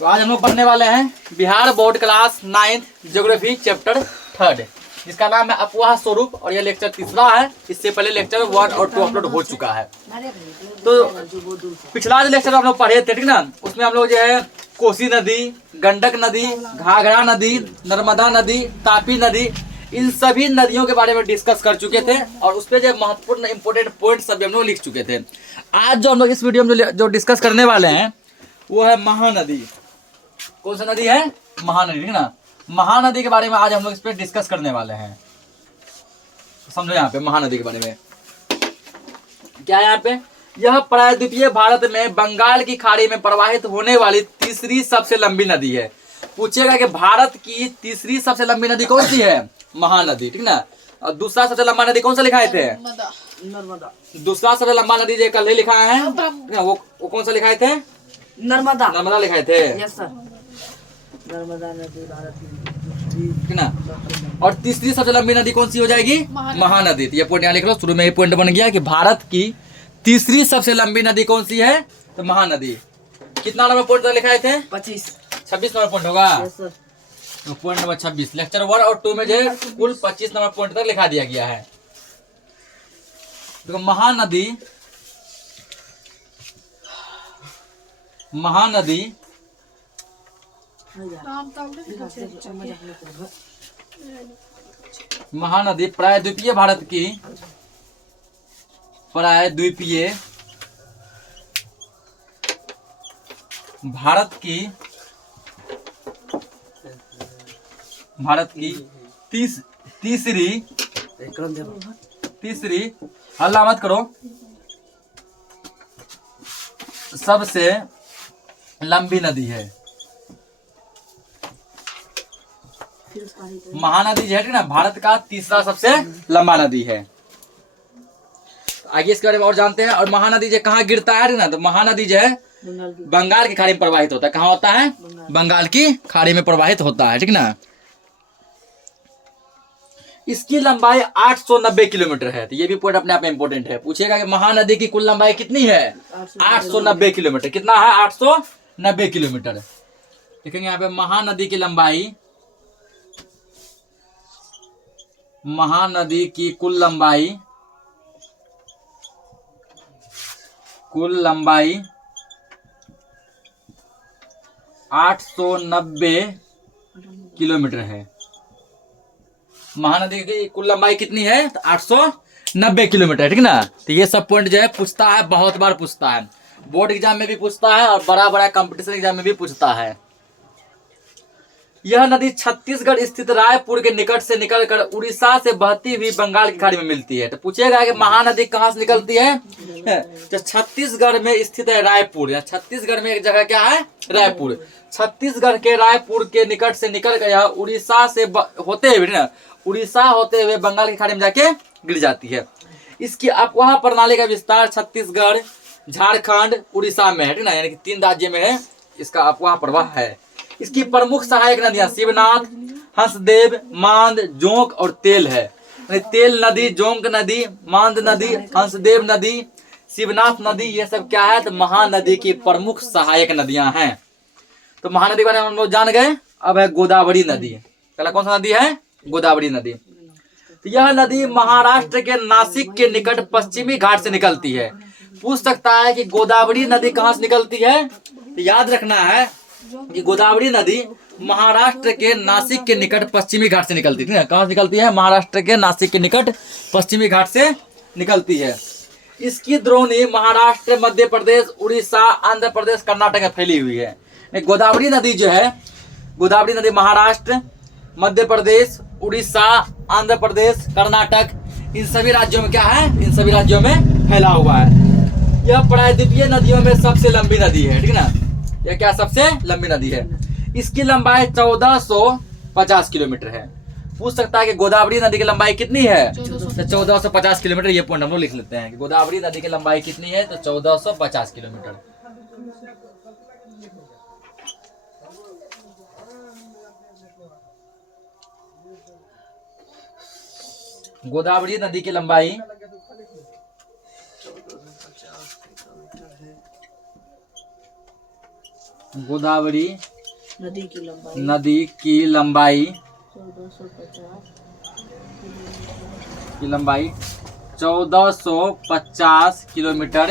तो आज हम लोग पढ़ने वाले हैं Bihar board class 9th geography chapter 3 जिसका नाम है अपवाह स्वरूप और यह लेक्चर तीसरा है। इससे पहले लेक्चर 1 और 2 अपलोड हो चुका है। तो पिछला जो लेक्चर हम लोग पढ़े थे, ठीक ना, उसमें हम लोग जो है कोसी नदी, गंडक नदी, घाघरा नदी, नर्मदा नदी, तापी नदी, इन सभी नदियों के बारे में डिस्कस कर चुके थे और उस पर जो महत्वपूर्ण इंपोर्टेंट पॉइंट सभी हम लोग लिख चुके थे। आज जो हम लोग इस वीडियो में जो डिस्कस करने वाले हैं वो है महानदी। कौन सा नदी है? महानदी, ठीक ना। महानदी के बारे में आज हम लोग इस पर डिस्कस करने वाले हैं। समझो यहाँ पे महानदी के बारे में क्या है। यहाँ पे यह प्रायद्वीपीय भारत में बंगाल की खाड़ी में प्रवाहित होने वाली तीसरी सबसे लंबी नदी है। पूछेगा कि भारत की तीसरी सबसे लंबी नदी कौन सी है? महानदी, ठीक ना। और दूसरा सबसे लंबा नदी कौन सा लिखाए थे? नर्मदा। दूसरा सबसे लंबा नदी जो कल ही लिखा है वो कौन सा लिखाए थे? नर्मदा। नर्मदा लिखाए थे। Yes sir. नर्मदा नदी भारत ठीक ना। और तीसरी सबसे लंबी नदी कौन सी हो जाएगी? महानदी। तो ये पॉइंट यहाँ लिख लो, शुरू में ये पॉइंट बन गया कि भारत की तीसरी सबसे लंबी नदी कौन सी है? तो महानदी। कितना नंबर पॉइंट तक लिखाए थे? 26 नंबर पॉइंट होगा। Yes sir. तो पॉइंट नंबर 26 लेक्चर 1 और 2 में जो है कुल 25 नंबर पॉइंट तक लिखा दिया गया है। तो महानदी प्रायद्वीपीय भारत की तीसरी हल्ला मत करो सबसे लंबी नदी है। महानदी जो है ना भारत का तीसरा सबसे लंबा नदी है। आगे इसके बारे में और जानते हैं। और महानदी जो कहाँ गिरता है ना, तो महानदी जो है बंगाल की खाड़ी में प्रवाहित होता है। कहाँ होता है? बंगाल की खाड़ी में प्रवाहित होता है, ठीक ना। इसकी लंबाई 890 किलोमीटर है। तो ये भी पॉइंट अपने आप में इंपॉर्टेंट है। पूछेगा कि महानदी की कुल लंबाई कितनी है? 890 किलोमीटर। कितना है? 890 किलोमीटर। देखेंगे यहाँ पे महानदी की कुल लंबाई 890 किलोमीटर है। महानदी की कुल लंबाई कितनी है? तो 890 किलोमीटर, ठीक ना। तो ये सब पॉइंट जो है पूछता है, बहुत बार पूछता है। बोर्ड एग्जाम में भी पूछता है और बड़ा बड़ा कंपटीशन एग्जाम में भी पूछता है। यह नदी छत्तीसगढ़ स्थित रायपुर के निकट से निकलकर उड़ीसा से बहती हुई बंगाल की खाड़ी में मिलती है। तो पूछेगा कि महानदी कहाँ से निकलती है? तो छत्तीसगढ़ में स्थित है रायपुर। या छत्तीसगढ़ में एक जगह क्या है? रायपुर। छत्तीसगढ़ के रायपुर के निकट से निकल गया उड़ीसा से होते हुए ना, उड़ीसा होते हुए बंगाल की खाड़ी में जाके गिर जाती है। इसकी अपवाह प्रणाली का विस्तार छत्तीसगढ़, झारखंड, उड़ीसा में है, ठीक ना। यानी कि 3 राज्य में है इसका अपवाह प्रवाह है। इसकी प्रमुख सहायक नदियां शिवनाथ, हंसदेव, मांद, जोंक और तेल है। तेल नदी, जोंक नदी, मांद नदी, हंसदेव नदी, शिवनाथ नदी, ये सब क्या है? तो महानदी की प्रमुख सहायक नदियां हैं। तो महानदी के बारे में हम लोग जान गए। अब है गोदावरी नदी। पहला कौन सा नदी है? गोदावरी नदी। तो यह नदी महाराष्ट्र के नासिक के निकट पश्चिमी घाट से निकलती है। पूछ सकता है कि गोदावरी नदी कहाँ से निकलती है? तो याद रखना है कि गोदावरी नदी महाराष्ट्र के नासिक के निकट पश्चिमी घाट से निकलती है। कहाँ से निकलती है? महाराष्ट्र के नासिक के निकट पश्चिमी घाट से निकलती है। इसकी द्रोणी महाराष्ट्र, मध्य प्रदेश, उड़ीसा, आंध्र प्रदेश, कर्नाटक में फैली हुई है। गोदावरी नदी जो है, गोदावरी नदी महाराष्ट्र, मध्य प्रदेश, उड़ीसा, आंध्र प्रदेश, कर्नाटक, इन सभी राज्यों में क्या है? इन सभी राज्यों में फैला हुआ है। यह प्रायद्वीपीय नदियों में सबसे लंबी नदी है, ठीक ना। यह क्या सबसे लंबी नदी है? इसकी लंबाई 1450 किलोमीटर है। पूछ सकता है कि गोदावरी नदी की लंबाई कितनी है? तो 1450 किलोमीटर। ये पॉइंट हम लोग लिख लेते हैं कि गोदावरी नदी की लंबाई कितनी है? तो 1450 किलोमीटर। गोदावरी नदी की लंबाई गोदावरी नदी की लंबाई नदी की लंबाई 1450 किलोमीटर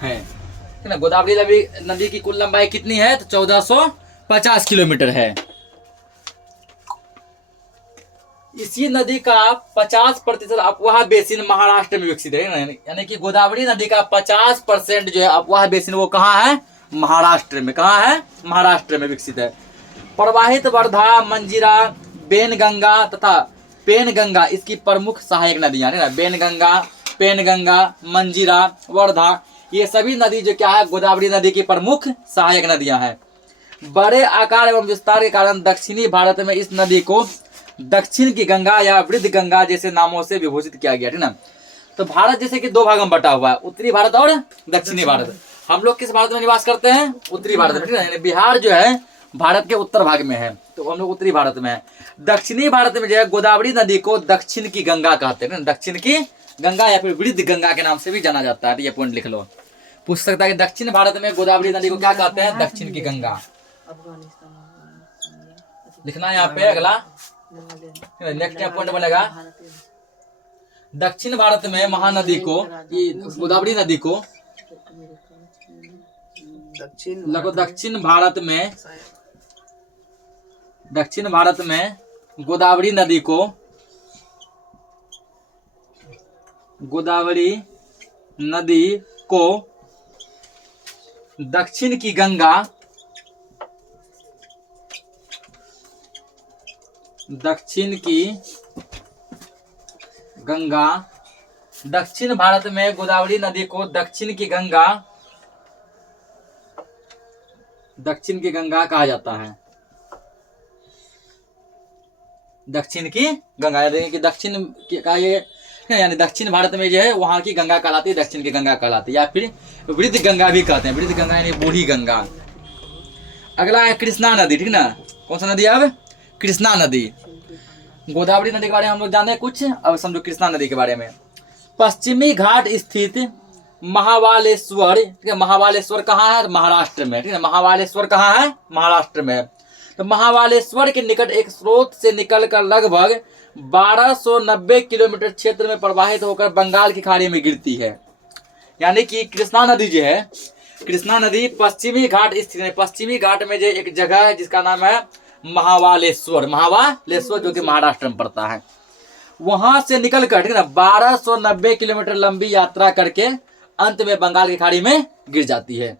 है ना। गोदावरी नदी की कुल लंबाई कितनी है? तो 1450 किलोमीटर है। इसी नदी का 50% अफवाह बेसिन महाराष्ट्र में विकसित है ना। यानी कि गोदावरी नदी का 50% जो है अफवाह बेसिन वो कहाँ है? महाराष्ट्र में। कहाँ है? महाराष्ट्र में विकसित है। प्रवाहित वर्धा, मंजीरा, बेनगंगा तथा पेनगंगा इसकी प्रमुख सहायक नदियां है ना। बेनगंगा, पेनगंगा, मंजीरा, वर्धा ये सभी नदी जो क्या है? गोदावरी नदी की प्रमुख सहायक नदियां हैं। बड़े आकार एवं विस्तार के कारण दक्षिणी भारत में इस नदी को दक्षिण की गंगा या वृद्ध गंगा जैसे नामों से विभूषित किया गया है ना। तो भारत जैसे कि दो भागों में बटा हुआ है, उत्तरी भारत और दक्षिणी भारत। हम लोग किस भारत में निवास करते हैं? उत्तरी भारत में, ठीक है। बिहार जो है भारत के उत्तर भाग में है, तो हम लोग उत्तरी भारत में है। दक्षिणी भारत में जो है गोदावरी नदी को दक्षिण की गंगा कहते हैं, दक्षिण की गंगा या फिर वृद्ध गंगा के नाम से भी जाना जाता है। ये पॉइंट लिख लो, पूछ सकता है कि दक्षिण भारत में गोदावरी नदी को क्या कहते हैं? दक्षिण की गंगा। लिखना है यहाँ पे। अगला नेक्स्ट क्या पॉइंट बनेगा? दक्षिण भारत में महानदी को, गोदावरी नदी को दक्षिण भारत में गोदावरी नदी को दक्षिण की गंगा, दक्षिण भारत में गोदावरी नदी को दक्षिण की गंगा कहा जाता है। दक्षिण की गंगा यानी कि दक्षिण का ये यानी दक्षिण भारत में जो है वहां की गंगा कहलाती है, दक्षिण की गंगा कहलाती है, या फिर वृद्ध गंगा भी कहते हैं। वृद्ध गंगा यानी बूढ़ी गंगा। अगला है कृष्णा नदी, ठीक ना। कौन सा नदी? अब कृष्णा नदी। गोदावरी नदी के बारे में हम लोग जाने कुछ, अब समझो कृष्णा नदी के बारे में। पश्चिमी घाट स्थित महाबालेश्वर, ठीक है। महाबालेश्वर कहाँ है? महाराष्ट्र में, ठीक है। महाबालेश्वर कहाँ है? महाराष्ट्र में। तो महाबालेश्वर के निकट एक स्रोत से निकलकर लगभग 1290 किलोमीटर क्षेत्र में प्रवाहित होकर बंगाल की खाड़ी में गिरती है। यानी कि कृष्णा नदी जो है, कृष्णा नदी पश्चिमी घाट स्थित है। पश्चिमी घाट में जो एक जगह है जिसका नाम है महाबालेश्वर, जो कि महाराष्ट्र में पड़ता है। वहां से निकलकर, ठीक है ना, 1290 किलोमीटर लंबी यात्रा करके अंत में बंगाल की खाड़ी में गिर जाती है।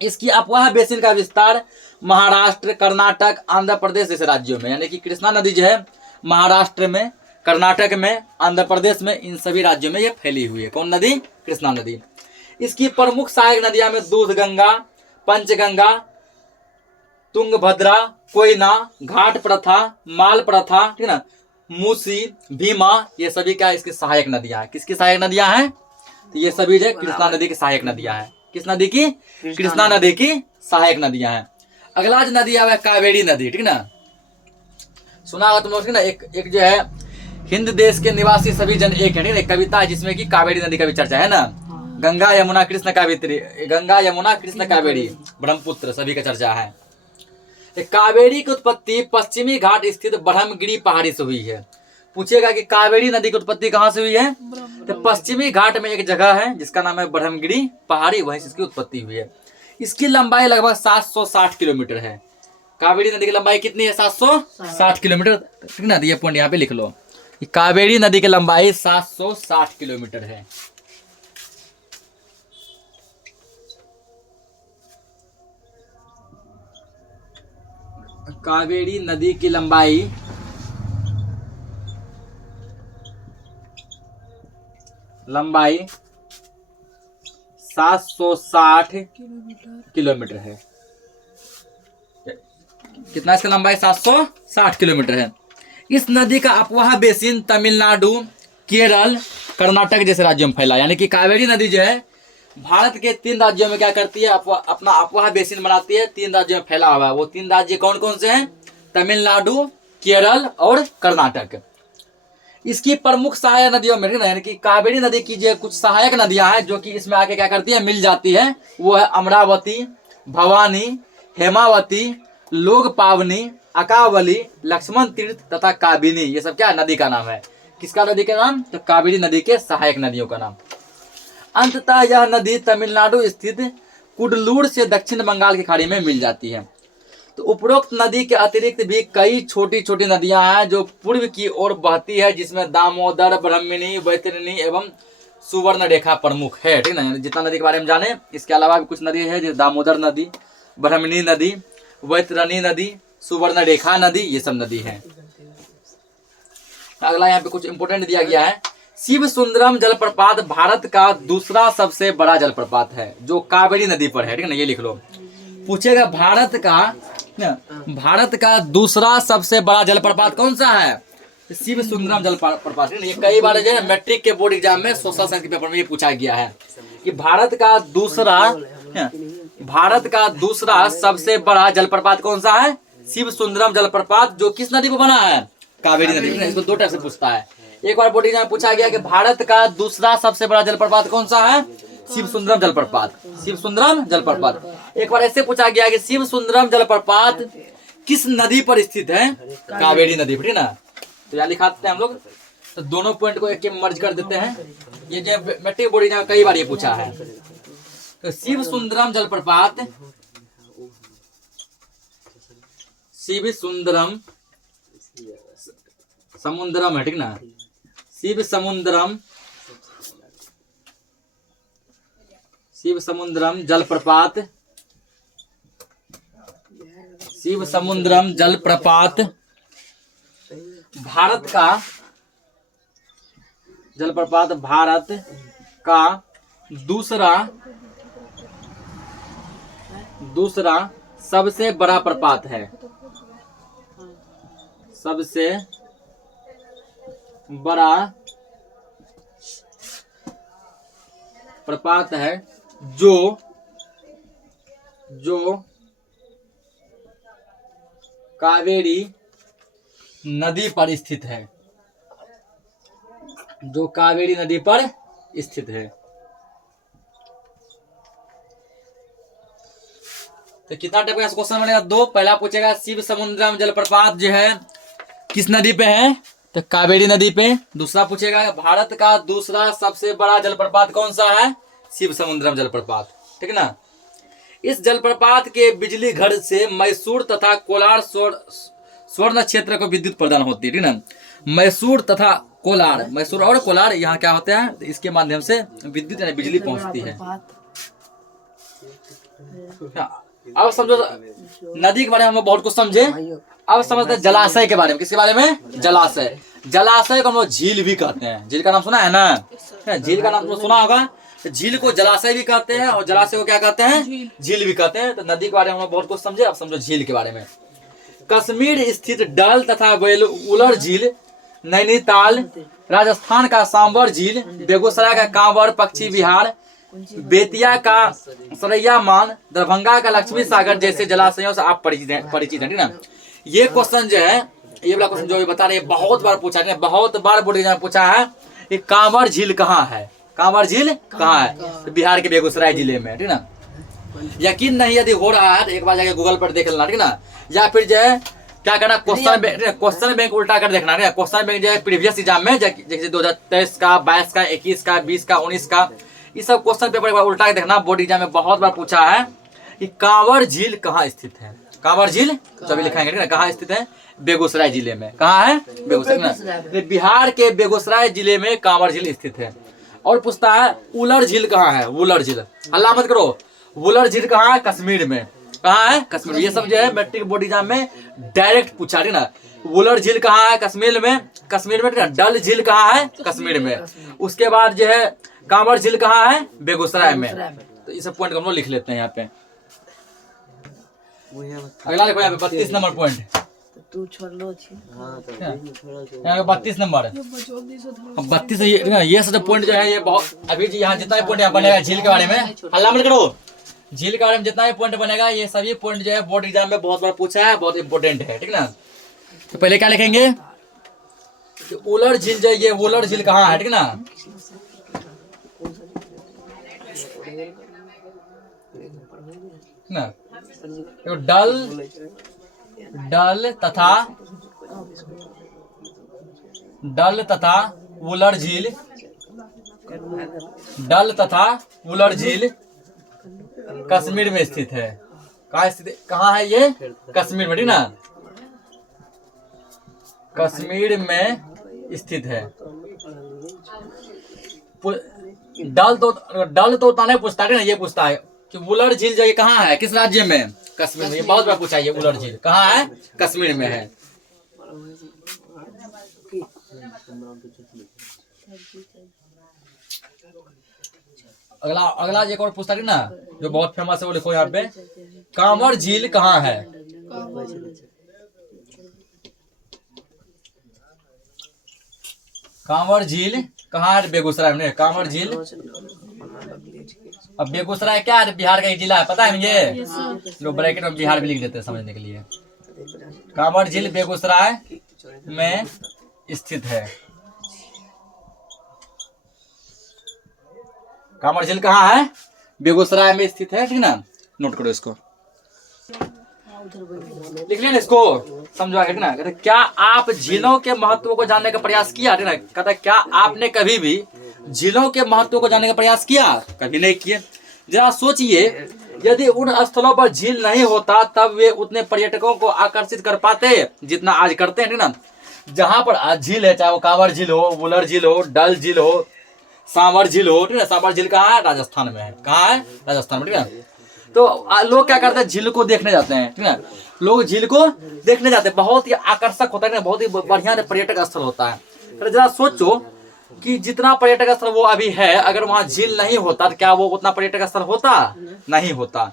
इसकी अफवाह बेसिन का विस्तार महाराष्ट्र, कर्नाटक, आंध्र प्रदेश जैसे राज्यों में, यानी कि कृष्णा नदी जो है महाराष्ट्र में, कर्नाटक में, आंध्र प्रदेश में, इन सभी राज्यों में ये फैली हुई है। कौन नदी? कृष्णा नदी। इसकी प्रमुख सहायक नदियां में दूध गंगा, पंचगंगा, तुंगभद्रा, कोयना, घाट प्रथा, माल प्रथा, ठीक है ना, मूसी, भीमा, ये सभी क्या इसकी सहायक नदियां हैं। किसकी सहायक नदियां हैं? तो ये सभी जो कृष्णा नदी की सहायक नदियां हैं। किस नदी की? कृष्णा नदी की सहायक नदियां हैं। अगला जो नदी है कावेरी नदी, ठीक ना। सुना होगा तुम लोग, ठीक ना। एक जो है हिंद देश के निवासी सभी जन एक है, ठीक है। एक कविता है जिसमें कि कावेरी नदी का भी चर्चा है ना। गंगा यमुना कृष्ण कावेरी, गंगा यमुना कृष्ण कावेरी ब्रह्मपुत्र सभी का चर्चा है। कावेरी की उत्पत्ति पश्चिमी घाट स्थित ब्रह्मगिरी पहाड़ी से हुई है। पूछेगा कि कावेरी नदी की उत्पत्ति कहाँ से हुई है? तो पश्चिमी घाट में एक जगह है जिसका नाम है ब्रह्मगिरी पहाड़ी, वहीं से इसकी उत्पत्ति हुई है। इसकी लंबाई लगभग 760 किलोमीटर है। कावेरी नदी की लंबाई कितनी है? 760 किलोमीटर, ठीक ना। ये पॉइंट यहाँ पे लिख लो, कावेरी नदी की लंबाई 760 किलोमीटर है। कावेरी नदी की लंबाई 760 किलोमीटर है। कितना इसका लंबाई? 760 किलोमीटर है। इस नदी का अफवाह बेसिन तमिलनाडु, केरल, कर्नाटक जैसे राज्यों में फैला। यानी कि कावेरी नदी जो है भारत के 3 राज्यों में क्या करती है? अपना अफवाह बेसिन बनाती है। 3 राज्यों में फैला हुआ है। वो 3 राज्य कौन कौन से हैं? तमिलनाडु, केरल और कर्नाटक। इसकी प्रमुख सहायक नदियों में, यानी कि कावेरी नदी की जो कुछ सहायक नदियां हैं जो कि इसमें आके क्या करती है? मिल जाती है। वो है अमरावती, भवानी, हेमावती, लोग पावनी, अकावली, लक्ष्मण तीर्थ तथा काबिनी, ये सब क्या नदी का नाम है। किसका नदी का नाम? तो कावेरी नदी के सहायक नदियों का नाम। अंततः यह नदी तमिलनाडु स्थित कुडलूर से दक्षिण बंगाल की खाड़ी में मिल जाती है। तो उपरोक्त नदी के अतिरिक्त भी कई छोटी छोटी नदियां हैं जो पूर्व की ओर बहती है, जिसमें दामोदर, ब्रह्मणी, वैतरणी एवं सुवर्ण रेखा प्रमुख है। ठीक ना, जितना नदी के बारे में जाने, इसके अलावा भी कुछ नदी है जैसे दामोदर नदी, ब्रह्मणी नदी, वैतरणी नदी, सुवर्ण रेखा नदी, ये सब नदी है। अगला यहाँ पे कुछ इंपोर्टेंट दिया गया है। शिव सुंदरम जलप्रपात भारत का दूसरा सबसे बड़ा जलप्रपात है जो कावेरी नदी पर है। ठीक है ना, ये लिख लो। पूछेगा भारत का दूसरा सबसे बड़ा जलप्रपात कौन सा है? शिव सुंदरम जलप्रपात। ये कई बार जो है मैट्रिक के बोर्ड एग्जाम में सोशल साइंस के पेपर में ये पूछा गया है कि भारत का दूसरा सबसे बड़ा जलप्रपात कौन सा है? शिव सुंदरम जलप्रपात, जो किस नदी पर बना है? कावेरी नदी। इसको दो टाइप से पूछता है। एक बार बोर्ड एग्जाम में पूछा गया कि भारत का दूसरा सबसे बड़ा जलप्रपात कौन सा है? शिव सुंदरम जलप्रपात। शिव सुंदरम जलप्रपात। एक बार ऐसे पूछा गया कि शिव सुंदरम जलप्रपात किस नदी पर स्थित है? कावेरी नदी पर। ना तो यहाँ लिखाते हैं हम लोग, तो दोनों पॉइंट को एक में मर्ज कर देते हैं। ये जो मैट्रिक बोर्ड एग्जाम में कई बार ये पूछा है। तो शिव सुंदरम जलप्रपात, शिव सुंदरम समुद्रम है। ठीक ना, शिव समुद्रम जलप्रपात, शिव समुद्रम जलप्रपात भारत का जलप्रपात, भारत का दूसरा सबसे बड़ा प्रपात है। सबसे बड़ा प्रपात है जो कावेरी नदी पर स्थित है। जो कावेरी नदी पर स्थित है। तो कितना टाइप का क्वेश्चन बनेगा? दो। पहला पूछेगा शिव समुद्रम जलप्रपात जो है किस नदी पे है? तो कावेरी नदी पे। दूसरा पूछेगा भारत का दूसरा सबसे बड़ा जलप्रपात कौन सा है? शिव समुद्रम जलप्रपात। ठीक ना। इस जलप्रपात के बिजली घर से मैसूर तथा कोलार स्वर्ण क्षेत्र को विद्युत प्रदान होती है। ठीक ना, मैसूर तथा कोलार, मैसूर और कोलार यहाँ क्या होते हैं? तो इसके माध्यम से विद्युत यानी बिजली पहुंचती है। अब समझो नदी के बारे में हम बहुत कुछ समझे। अब समझते हैं जलाशय के बारे में। किसके बारे में? जलाशय। जलाशय को हम लोग झील भी कहते हैं। झील का नाम सुना है ना? झील का नाम तो सुना होगा। झील को जलाशय भी कहते हैं और जलाशय को क्या कहते हैं? झील भी कहते हैं। तो नदी के बारे में हम लोग बहुत कुछ समझे। अब समझो झील के बारे में। कश्मीर स्थित डल तथा उलर झील, नैनीताल राजस्थान का सांबर झील, बेगूसराय का कांवर पक्षी विहार, बेतिया का सरैया मान, दरभंगा का लक्ष्मी सागर जैसे जलाशयों से आप परिचित हैं। ठीक ना। ये क्वेश्चन जो है, ये वाला क्वेश्चन जो बता रहे हैं बहुत बार पूछा है, बहुत बार बोर्ड एग्जाम में पूछा है कि कांवर झील कहाँ है? कांवर झील कहाँ है? तो बिहार के बेगूसराय जिले में। ठीक ना। यकीन नहीं यदि हो रहा है तो एक बार जाके गूगल पर देख लेना। ठीक ना। या फिर जो है क्या करना, क्वेश्चन बैंक उल्टा कर देखना। क्वेश्चन बैंक जो है प्रीवियस एग्जाम में जैसे 2023 का, 22 का, 21 का, 20 का, 19 का, ये सब क्वेश्चन पेपर एक बार उल्टा के देखना। बोर्ड एग्जाम में बहुत बार पूछा है कि कांवर झील कहाँ स्थित है? कांवर झील जो भी लिखाएंगे ठीक ना, कहाँ स्थित है? बेगूसराय जिले में। कहाँ है? बेगूसराय। बिहार के बेगूसराय जिले में कांवर झील स्थित है। और पूछता है उलर झील कहाँ है? वुलर झील। हल्ला मत करो। वुलर झील कहाँ है? कश्मीर में। कहाँ है? कश्मीर। ये सब जो है मैट्रिक बोर्ड एग्जाम में डायरेक्ट पूछा है ना। वुलर झील कहाँ है? कश्मीर में। कश्मीर में। डल झील कहाँ है? कश्मीर में। उसके बाद जो है कांवर झील कहाँ है? बेगूसराय में। तो ये सब पॉइंट हम लोग लिख लेते हैं यहाँ पे। अगला देखो यहाँ पे 32 नंबर पॉइंट। तू छोड़ लो। 32 नंबर 32। ये सब पॉइंट जो है ये बहुत अभी यहाँ जितना पॉइंट यहाँ बनेगा झील के बारे में, हल्ला मत करो। झील के बारे में जितना भी पॉइंट बनेगा ये सभी पॉइंट जो है बोर्ड एग्जाम में बहुत बार पूछा है, बहुत इंपॉर्टेंट है। ठीक ना। तो पहले क्या लिखेंगे? उलर झील जो ये वुलर झील कहाँ है? ठीक ना। ना, तो डल तथा वुलर झील, डल तथा वुलर झील कश्मीर में स्थित है। कहाँ स्थित, कहाँ है ये? कश्मीर में, ठीक ना, कश्मीर में स्थित है। डल तो उतना नहीं पूछता है ना, ये पूछता है कि वुलर झील जो ये कहाँ है, किस राज्य में? कश्मीर में। ये बहुत बार पूछा है, ये वुलर झील कहाँ है? कश्मीर में है। अगला अगला एक और पूछता है ना, जो बहुत फेमस है, वो लिखो यहाँ पे, कांवर झील कहाँ है? कांवर झील कहाँ है? बेगूसराय में। कांवर झील, अब बेगूसराय क्या है? बिहार का एक जिला है, पता है मुझे, लोग ब्रैकेट में बिहार भी लिख देते हैं समझने के लिए। कांवर झील बेगूसराय में स्थित है। कांवर झील कहाँ है? बेगूसराय में स्थित है, ठीक ना, नोट करो इसको, लिख लेना इसको, समझो आगे, ठीक ना। कहते क्या आप झीलों के महत्व को जानने का प्रयास किया, ठीक ना। कहता क्या आपने कभी भी झीलों के महत्व को जानने का प्रयास किया? कभी नहीं किया। जरा सोचिए, यदि उन स्थलों पर झील नहीं होता तब वे उतने पर्यटकों को आकर्षित कर पाते जितना आज करते हैं, ठीक ना। जहां पर आज झील है, चाहे वो कांवर झील हो, वुलर झील हो, डल झील हो, सांवर झील हो, ठीक है। सांवर झील कहाँ है? राजस्थान में है। कहाँ है? राजस्थान में, ठीक है। तो लोग क्या करते हैं? झील को देखने जाते हैं, ठीक है। लोग झील को देखने जाते हैं, बहुत ही आकर्षक होता है, बहुत ही बढ़िया पर्यटक स्थल होता है। तो जरा सोचो कि जितना पर्यटक स्थल वो अभी है, अगर वहां झील नहीं होता तो क्या वो उतना पर्यटक स्थल होता? नहीं होता।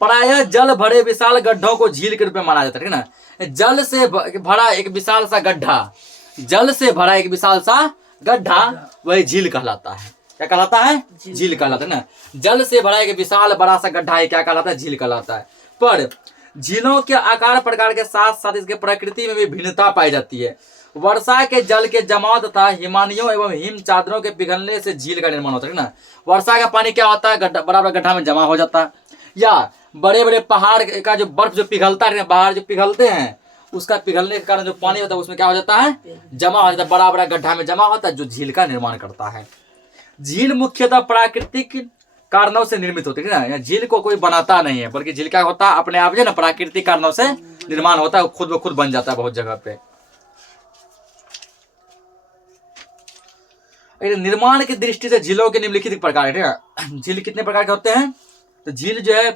प्रायः जल भरे विशाल गड्ढों को झील के रूप में माना जाता है, ठीक है ना। जल से भरा एक विशाल सा गड्ढा, जल से भरा एक विशाल सा गड्ढा वही झील कहलाता है। क्या कहलाता है? झील कहलाता है ना। जल से भरा एक विशाल बड़ा सा गड्ढा है, क्या कहलाता है? झील कहलाता है। पर झीलों के आकार प्रकार के साथ साथ इसके प्रकृति में भी भिन्नता पाई जाती है। वर्षा के जल के जमाव तथा हिमानियों एवं हिम चादरों के पिघलने से झील का निर्माण होता है ना। वर्षा का पानी क्या होता है? गड्ढा, बड़ा बड़ा गड्ढा में जमा हो जाता है, या बड़े बड़े पहाड़ का जो बर्फ जो पिघलता है, बाहर जो पिघलते हैं, उसका पिघलने के कारण जो पानी होता है उसमें क्या हो जाता है? जमा हो जाता है, बड़ा बड़ा गड्ढा में जमा होता है, जो झील का निर्माण करता है। झील मुख्यतः प्राकृतिक कारणों से निर्मित होती है ना। झील को कोई बनाता नहीं है, बल्कि झील क्या होता है? अपने आप जो ना प्राकृतिक कारणों से निर्माण होता है, खुद ब खुद बन जाता है बहुत जगह पे। निर्माण की दृष्टि से झीलों के निम्नलिखित प्रकार है। झील कितने प्रकार के होते हैं? तो झील जो है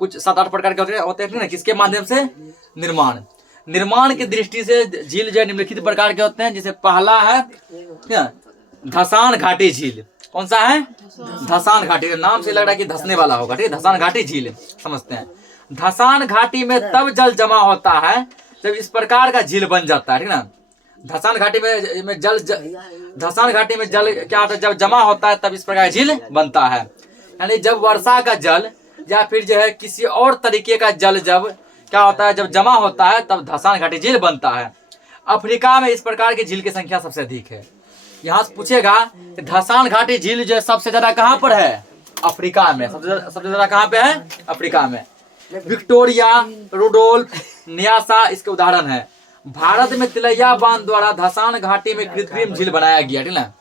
कुछ 7-8 प्रकार के होते हैं ना। किसके माध्यम से? निर्माण की दृष्टि से झील जो है निम्नलिखित प्रकार के होते हैं। जैसे पहला है धसान घाटी झील। कौन सा है? धसान घाटी। नाम से लग रहा है कि धसने वाला होगा, ठीक है। धसान घाटी झील समझते हैं। धसान घाटी में तब जल जमा होता है जब इस प्रकार का झील बन जाता है, ठीक ना। धसान घाटी में जल धसान घाटी में जल क्या होता है? जब जमा होता है तब इस प्रकार झील बनता है। यानी जब वर्षा का जल या फिर जो है किसी और तरीके का जल जब क्या होता है? जब जमा होता है तब धसान घाटी झील बनता है। अफ्रीका में इस प्रकार की झील की संख्या सबसे अधिक है। यहाँ से पूछेगा कि धसान घाटी झील जो है सबसे ज्यादा कहाँ पर है? अफ्रीका में। सबसे ज्यादा कहाँ पे है? अफ्रीका में। विक्टोरिया, रुडोल्फ, न्यासा इसके उदाहरण है। भारत में तिलैया बांध द्वारा धसान घाटी में कृत्रिम झील बनाया गया, ठीक ना।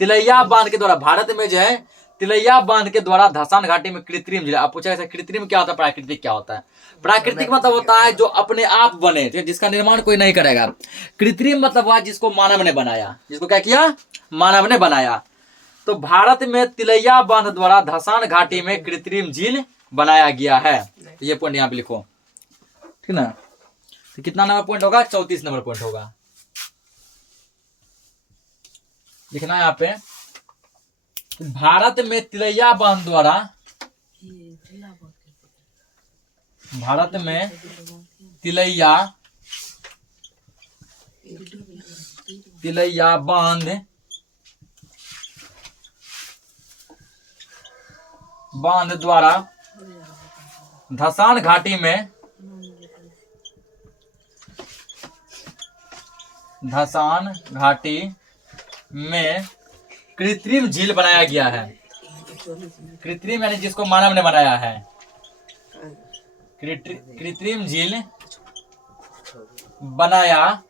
तिलैया बांध के द्वारा, भारत में जो है तिलैया बांध के द्वारा धसान घाटी में कृत्रिम झील। आप पूछेगा कृत्रिम क्या होता है, प्राकृतिक क्या होता है? प्राकृतिक मतलब होता है जो अपने आप बने, जिसका निर्माण कोई नहीं करेगा। कृत्रिम मतलब हुआ जिसको मानव ने बनाया। जिसको क्या किया? मानव ने बनाया। तो भारत में तिलैया बांध द्वारा धसान घाटी में कृत्रिम झील बनाया गया है। तो ये पॉइंट यहाँ पे लिखो, ठीक ना। तो कितना नंबर पॉइंट होगा? 34 नंबर पॉइंट होगा। लिखना है यहाँ पे, भारत में तिलैया बांध द्वारा, भारत में तिलैया बांध द्वारा धसान घाटी में कृत्रिम झील बनाया गया है। कृत्रिम यानी जिसको मानव ने बनाया है। कृत्रिम झील बनाया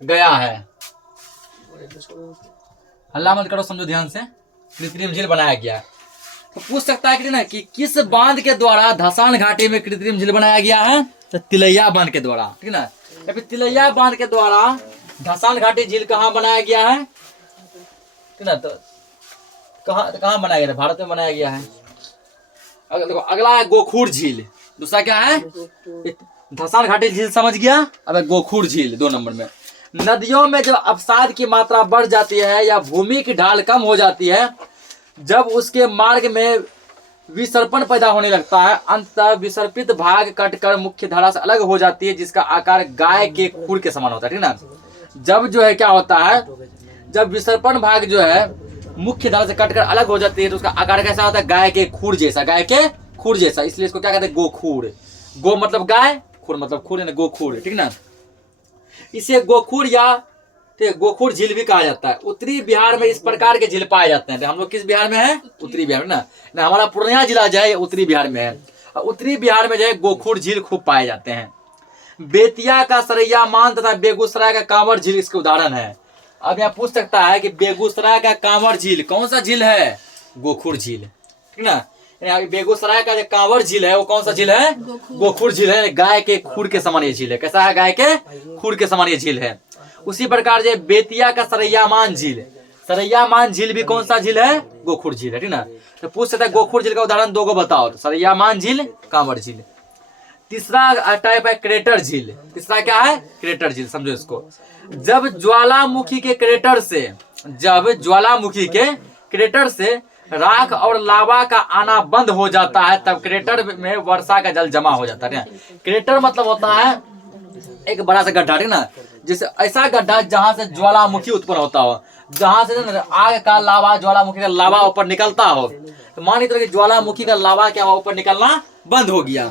गया है। हल्ला मत करो, समझो ध्यान से। कृत्रिम झील बनाया गया है। तो पूछ सकता है कि ना कि किस बांध के द्वारा धसान घाटी में कृत्रिम झील बनाया गया है? तो तिलैया बांध के द्वारा, ठीक ना। या फिर तिलैया बांध के द्वारा धसान घाटी झील कहाँ बनाया गया है, ठीक ना। तो कहाँ बनाया गया था? भारत में बनाया गया है। देखो अगला है गोखुर झील। दूसरा क्या है? धसान घाटी झील समझ गया। अब गोखुर झील 2 नंबर में। नदियों में जब अवसाद की मात्रा बढ़ जाती है या भूमि की ढाल कम हो जाती है, जब उसके मार्ग में विसर्पण पैदा होने लगता है, अंततः विसर्पित भाग कटकर मुख्य धारा से अलग हो जाती है, जिसका आकार गाय के खुर के समान होता है, ठीक ना। जब जो है क्या होता है, जब विसर्पण भाग जो है मुख्य धारा से कटकर अलग हो जाती है तो उसका आकार कैसा होता है? गाय के खुर जैसा, गाय के खुर जैसा। इसलिए इसको क्या कहते हैं? गोखुर। गो मतलब गाय, खुर मतलब खुर, है गोखुर, ठीक ना। इसे गोखुर या गोखुर झील भी कहा जाता है। उत्तरी बिहार में इस प्रकार के झील पाए जाते हैं। हम लोग किस बिहार में है? उत्तरी बिहार में ना। हमारा पूर्णिया जिला जो है उत्तरी बिहार में है। उत्तरी बिहार में जो है गोखुर झील खूब पाए जाते हैं। बेतिया का सरैया मान तथा बेगूसराय का कांवर झील इसके उदाहरण है। अब यहाँ पूछ सकता है कि बेगूसराय का कांवर झील कौन सा झील है? गोखुर झील, ठीक ना। बेगूसराय का जो कांवर झील है वो कौन सा झील है? गोखुर झील है। गाय के खुर के समान ये झील है। कैसा है? गाय के खुर के समान ये झील है। उसी प्रकार जो बेतिया का सरैयामान झील, सरैयामान झील भी कौन सा झील है? गोखुर झील है, ठीक ना। तो पूछ सकता है गोखुर झील का उदाहरण 2 को बताओ। तो सरैयामान झील, कांवर झील। तीसरा टाइप है क्रेटर झील। तीसरा क्या है? क्रेटर झील। समझो इसको। जब ज्वालामुखी के क्रेटर से राख और लावा का आना बंद हो जाता है, तब क्रेटर में वर्षा का जल जमा हो जाता है। क्रेटर मतलब होता है एक बड़ा सा गड्ढा, ठीक ना। जैसे ऐसा गड्ढा जहां से ज्वालामुखी उत्पन्न होता हो, जहां से आग का लावा, ज्वालामुखी का लावा ऊपर निकलता हो। तो मान लीजिए कि ज्वालामुखी का लावा क्या हुआ? ऊपर निकलना बंद हो गया।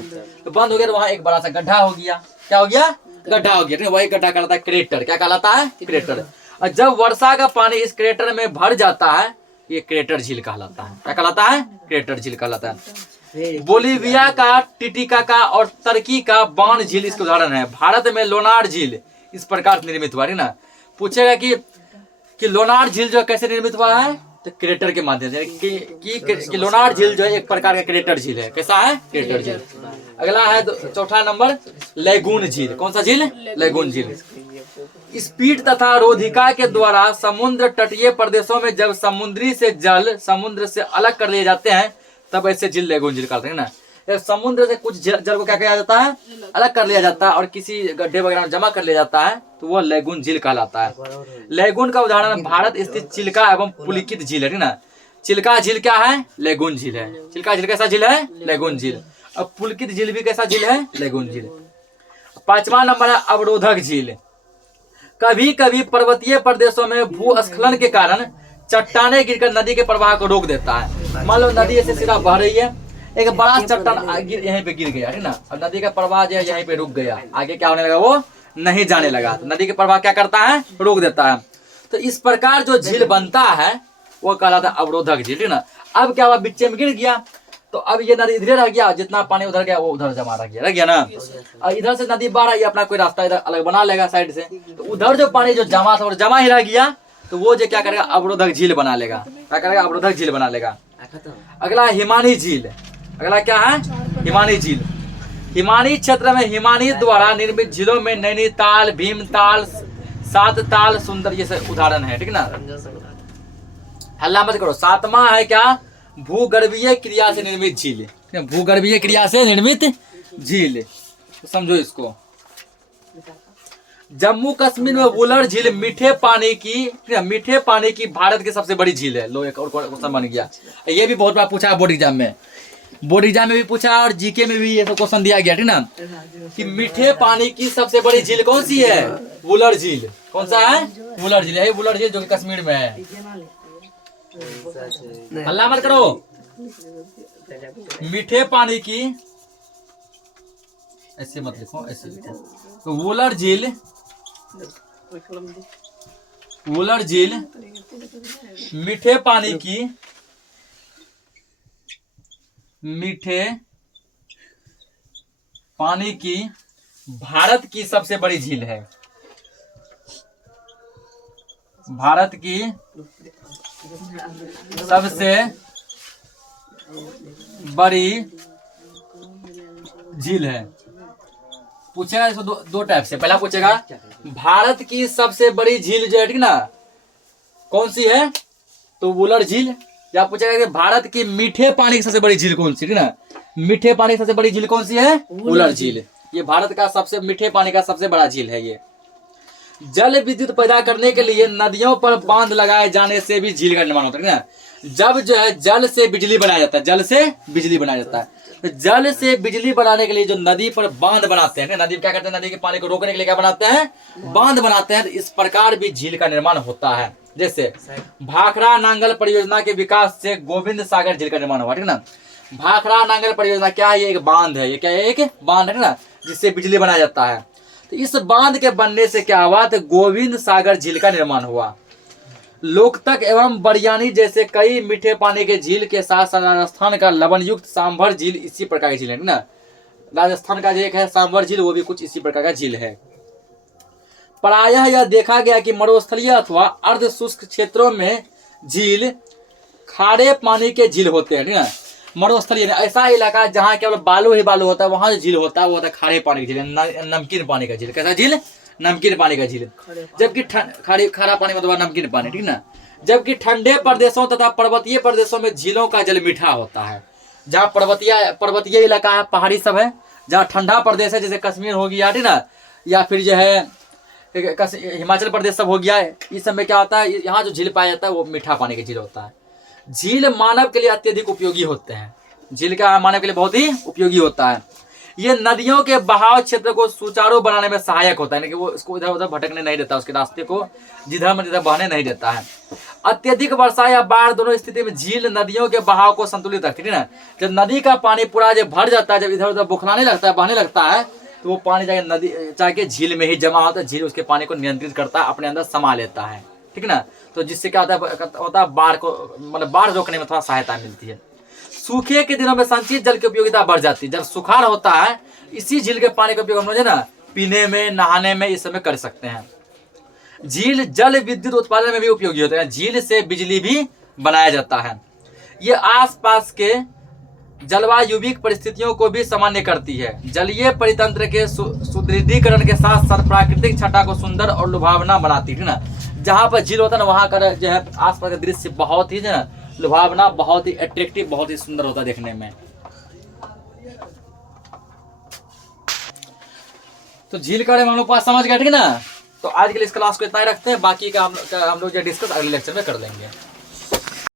तो बंद हो गया तो वहां एक बड़ा सा गड्ढा हो गया। क्या हो गया? गड्ढा हो गया। वही गड्ढा कहलाता है क्रेटर। क्या कहलाता है? क्रेटर। और जब वर्षा का पानी इस क्रेटर में भर जाता है, ये क्रेटर झील कहलाता है। क्या कहलाता है? क्रेटर झील कहलाता है। बोलीविया का टिटिकाका और तुर्की का बाण झील इसके उदाहरण है। भारत में लोनार झील इस प्रकार निर्मित हुआ है ना। पूछेगा कि लोनार झील जो कैसे निर्मित हुआ है? तो क्रेटर के माध्यम से। कि लोनार झील जो है एक प्रकार का क्रेटर झील है। कैसा है? क्रेटर झील। अगला है 4था नंबर लैगून झील। कौन सा झील? लैगून झील। स्पीड तथा रोधिका के द्वारा समुद्र तटीय प्रदेशों में जब समुद्री से जल समुद्र से अलग कर लिए जाते हैं, तब ऐसे झील लैगून झील कहते हैं ना। समुद्र से कुछ जल को क्या किया जाता है? अलग कर लिया जाता है और किसी गड्ढे वगैरह में जमा कर लिया जाता है, तो वो लैगून झील कहलाता है। लैगून का उदाहरण भारत स्थित चिल्का एवं पुलिकित झील है, ठीक ना। चिल्का झील क्या है? लैगून झील है। चिल्का झील कैसा झील है? लैगून झील। अब पुलकित झील भी कैसा झील है? लैगून झील। 5वां नंबर है अवरोधक झील। कभी कभी पर्वतीय प्रदेशों में भूस्खलन के कारण चट्टाने गिरकर नदी के प्रवाह को रोक देता है। मान लो नदी ऐसे सीधा बह रही है, एक बड़ा चट्टान यहीं पे गिर गया, ठीक ना। और नदी का प्रवाह जो है यहीं पे रुक गया, आगे क्या होने लगा? वो नहीं जाने लगा। तो नदी के प्रवाह क्या करता है? रोक देता है। तो इस प्रकार जो झील बनता है वो कहलाता है अवरोधक झील, ठीक ना। अब क्या हुआ? बीच में गिर गया तो अब ये नदी इधर रह गया, जितना पानी उधर गया वो उधर जमा रह गया ना। और इधर से नदी बाहर आई, अपना कोई रास्ता इधर अलग बना लेगा साइड से, तो उधर जो पानी जो जमा था और जमा ही रह गया, तो वो जो क्या करेगा? अवरोधक झील बना लेगा। क्या करेगा? अवरोधक झील बना लेगा। अगला हिमानी झील। अगला क्या है? हिमानी झील। हिमानी क्षेत्र में हिमानी द्वारा निर्मित झीलों में नैनीताल, भीमताल, सातताल, सुंदर ये सब उदाहरण है, ठीक ना। हल्ला मत करो। 7वां है क्या? भूगर्भीय क्रिया से निर्मित झील। भूगर्भीय क्रिया से निर्मित झील, तो समझो इसको। जम्मू कश्मीर में वुलर झील मीठे पानी की भारत की सबसे बड़ी झील है। लो एक और क्वेश्चन बन गया। ये भी बहुत बार पूछा है बोर्ड एग्जाम में। बोर्ड एग्जाम में भी पूछा और जीके में भी ये तो क्वेश्चन दिया गया, ठीक ना। कि मीठे पानी की सबसे बड़ी झील कौन सी है? वुलर झील। कौन सा है? वुलर झील है। वुलर झील जो कि कश्मीर में है। हल्ला मत करो। मीठे पानी की, ऐसे मत लिखो, ऐसे लिखो। तो वुलर झील मीठे पानी की मीठे पानी की भारत की सबसे बड़ी झील है। भारत की सबसे बड़ी झील है। पूछेगा इसको दो टाइप से। पहला पूछेगा भारत की सबसे बड़ी झील जो है, ठीक ना, कौन सी है, तो वुलर झील। या पूछेगा कि भारत की मीठे पानी की सबसे बड़ी झील कौन सी, ठीक ना, मीठे पानी की सबसे बड़ी झील कौन सी है, वुलर झील। ये भारत का सबसे मीठे पानी का सबसे बड़ा झील है। ये जल विद्युत पैदा करने के लिए नदियों पर बांध लगाए जाने से भी झील का निर्माण होता है ना। जब जो है जल से बिजली बनाया जाता है, जल से बिजली बनाया जाता है, तो जल से बिजली बनाने के लिए जो नदी पर बांध बनाते हैं, नदी क्या करते हैं, नदी के पानी को रोकने के लिए क्या बनाते हैं, बांध बनाते हैं। तो इस प्रकार भी झील का निर्माण होता है। जैसे भाखड़ा नांगल परियोजना के विकास से गोविंद सागर झील का निर्माण हुआ, ठीक ना। भाखड़ा नांगल परियोजना क्या है, ये एक बांध है, ये क्या है, एक बांध है ना, जिससे बिजली बनाया जाता है। तो इस बांध के बनने से क्या हुआ, तो गोविंद सागर झील का निर्माण हुआ। लोकतक एवं बरियानी जैसे कई मीठे पानी के झील के साथ साथ राजस्थान का लवण युक्त सांभर झील इसी प्रकार की झील है ना। राजस्थान का जो एक है सांभर झील, वो भी कुछ इसी प्रकार का झील है। प्रायः यह देखा गया कि मरुस्थलीय अथवा अर्ध शुष्क क्षेत्रों में झील खारे पानी के झील होते हैं, ठीक है। मरुस्थलीय ऐसा इलाका जहाँ केवल बालू ही बालू होता है, वहां जो झील होता है वो होता है खारे पानी की झील, नमकीन पानी का झील। कैसा झील, नमकीन पानी का झील। जबकि खारा पानी मतलब नमकीन पानी, ठीक ना। जबकि ठंडे प्रदेशों तथा पर्वतीय प्रदेशों में झीलों का जल मीठा होता है। जहाँ पर्वतीय इलाका है, पहाड़ी सब है, जहाँ ठंडा प्रदेश है, जैसे कश्मीर हो गया, ठीक ना, या फिर जो है हिमाचल प्रदेश सब हो गया है, इस सब में क्या होता है, यहाँ जो झील पाया जाता है वो मीठा पानी का झील होता है। झील मानव के लिए अत्यधिक उपयोगी होते हैं। झील का मानव के लिए बहुत ही उपयोगी होता है। ये नदियों के बहाव क्षेत्र को सुचारू बनाने में सहायक होता है, कि वो इसको इधर उधर भटकने नहीं देता, उसके रास्ते को जिधर में जिधर बहने नहीं देता है। अत्यधिक वर्षा या बाढ़ दोनों स्थिति में झील नदियों के बहाव को संतुलित रखती है ना। जब नदी का पानी पूरा जब भर जाता है, जब इधर उधर बुखलाने लगता है, बहने लगता है, तो वो पानी जाके नदी जाके झील में ही जमा होता है। झील उसके पानी को नियंत्रित करता है, अपने अंदर समा लेता है, ठीक ना। तो जिससे क्या होता है बाढ़ को, मतलब बाढ़ रोकने में थोड़ा सहायता मिलती है। सूखे के दिनों में संचित जल की उपयोगिता बढ़ जाती है। जब सुखाड़ होता है, इसी झील के पानी का उपयोग हम लोग ना पीने में, नहाने में, इस समय कर सकते हैं। झील जल विद्युत उत्पादन में भी उपयोगी होते हैं। झील से बिजली भी बनाया जाता है। ये आसपास के जलवायुविक परिस्थितियों को भी सामान्य करती है। जलीय परितंत्र के सुदृढ़ीकरण के साथ साथ प्राकृतिक छटा को सुंदर और लुभावना बनाती है ना। जहाँ पर झील होता है ना, वहाँ का जो है आसपास का दृश्य बहुत ही लुभावना, बहुत ही अट्रैक्टिव, बहुत ही सुंदर होता है देखने में। तो झील के बारे में हम लोग पास समझ गए, ठीक है ना। तो आज के लिए इस क्लास को इतना ही रखते हैं, बाकी का हम लोग जो डिस्कस अगले लेक्चर में कर लेंगे।